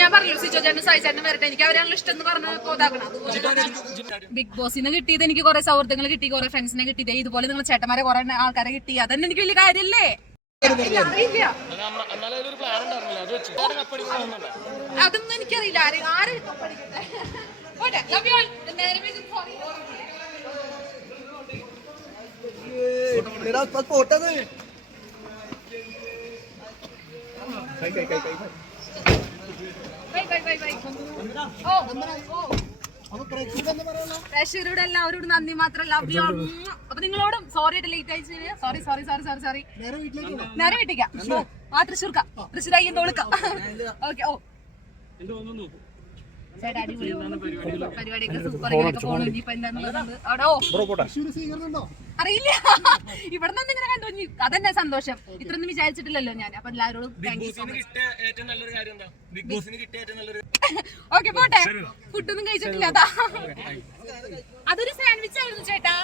ഞാൻ പറഞ്ഞു സിജോ ചേട്ടൻ സായി ചേട്ടൻ വരട്ടെ, എനിക്ക് അവരാണല്ലോ ഇഷ്ടം എന്ന് പറഞ്ഞ് പോതാക്കണം. ബിഗ് ബോസിന് കിട്ടിയത് എനിക്ക് കുറെ സൗഹൃദങ്ങൾ കിട്ടി, കുറെ ഫ്രണ്ട്സിനെ കിട്ടി, ഇതുപോലെ നിങ്ങൾ ചേട്ടന്മാരെ കുറെ ആൾക്കാരെ കിട്ടി. അതന്നെ എനിക്ക് വലിയ കാര്യല്ലേ. അറിയില്ല, അതൊന്നും എനിക്കറിയില്ല. ആര് പ്രേക്ഷകരോട് എല്ലാവരോടും നന്ദി മാത്രല്ല. അപ്പൊ നിങ്ങളോടും സോറി ആയിട്ട് ലേറ്റ് ആയി. Sorry sorry sorry sorry sorry. നേരെ വീട്ടിക്കാം. ആ തൃശ്ശൂർക്കാം, തൃശ്ശൂരായി തോളിക്കാം. ഓക്കെ. ഓ ചേട്ടാ അടിപൊളി പരിപാടിയൊക്കെ സൂപ്പർ. ഇങ്ങനെയൊക്കെ പോകണം. ഇനിയിപ്പോ എന്താന്നുള്ളത് അവിടെ അറിയില്ല. ഇവിടെ നിന്ന് ഇങ്ങനെ കണ്ടു. അതന്നെ സന്തോഷം. ഇത്രയൊന്നും വിചാരിച്ചിട്ടില്ലല്ലോ ഞാൻ. അപ്പൊ എല്ലാവരോടും thank you so much. Okay പോട്ടെ. ഫുഡൊന്നും കഴിച്ചിട്ടില്ല. അതാ അതൊരു സാൻഡ്വിച്ച് ആയിരുന്നു ചേട്ടാ.